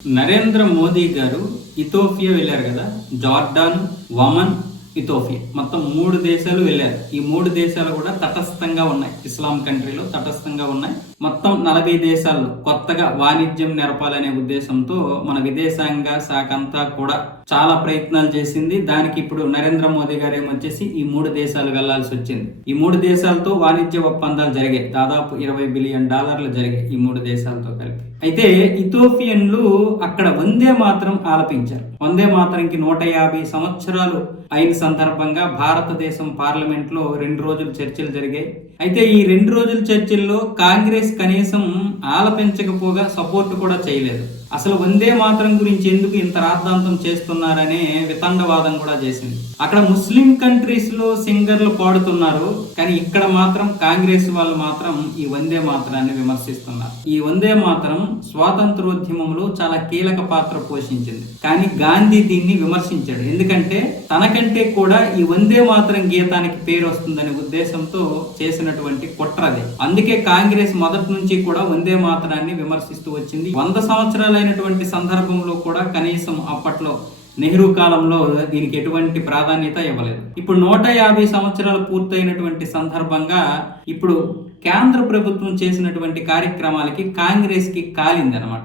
నరేంద్ర మోదీ గారు ఇథోపియా వెళ్ళారు కదా. జార్డాన్, వమన్, ఇథోపియా మొత్తం 3 దేశాలు వెళ్ళారు. ఈ 3 దేశాలు కూడా తటస్థంగా ఉన్నాయి, ఇస్లాం కంట్రీలో తటస్థంగా ఉన్నాయి. మొత్తం 40 దేశాల్లో కొత్తగా వాణిజ్యం నెరపాలనే ఉద్దేశంతో మన విదేశాంగ శాఖ అంతా కూడా చాలా ప్రయత్నాలు చేసింది. దానికి ఇప్పుడు నరేంద్ర మోదీ గారు ఏమొచ్చేసి ఈ 3 దేశాలు వెళ్లాల్సి వచ్చింది. ఈ 3 దేశాలతో వాణిజ్య ఒప్పందాలు జరిగాయి. దాదాపు $20 బిలియన్ జరిగాయి ఈ 3 దేశాలతో కలిపి. అయితే ఇథోపియన్లు అక్కడ వందే మాత్రం ఆలపించారు. వందే మాతరంకి 150 సంవత్సరాలు అయిన సందర్భంగా భారతదేశం పార్లమెంట్ లో 2 రోజులు చర్చలు జరిగాయి. అయితే ఈ 2 రోజుల చర్చల్లో కాంగ్రెస్ కనీసం ఆలపించకపోగా సపోర్ట్ కూడా చేయలేదు. అసలు వందే మాతరం గురించి ఎందుకు ఇంత రాద్ధాంతం చేస్తున్నారనే వితండవాదం కూడా చేసింది. అక్కడ ముస్లిం కంట్రీస్ లో సింగర్లు పాడుతున్నారు, కానీ ఇక్కడ మాత్రం కాంగ్రెస్ వాళ్ళు మాత్రం ఈ వందే మాతరాన్ని విమర్శిస్తున్నారు. ఈ వందే మాతరం స్వాతంత్రోద్యమంలో చాలా కీలక పాత్ర పోషించింది, కానీ గాంధీ దీన్ని విమర్శించాడు. ఎందుకంటే తనకంటే కూడా ఈ వందే మాతరం గీతానికి పేరు వస్తుందనే ఉద్దేశంతో చేసినటువంటి కుట్రది. అందుకే కాంగ్రెస్ మొదటి నుంచి కూడా వందే మాతరాన్ని విమర్శిస్తూ వచ్చింది. 100 సంవత్సరాలైనటువంటి సందర్భంలో కూడా కనీసం అప్పట్లో నెహ్రూ కాలంలో దీనికి ఎటువంటి ప్రాధాన్యత ఇవ్వలేదు. ఇప్పుడు 150 సంవత్సరాలు పూర్తయినటువంటి సందర్భంగా ఇప్పుడు కేంద్ర ప్రభుత్వం చేసినటువంటి కార్యక్రమాలకి కాంగ్రెస్ కి కాలింది అనమాట.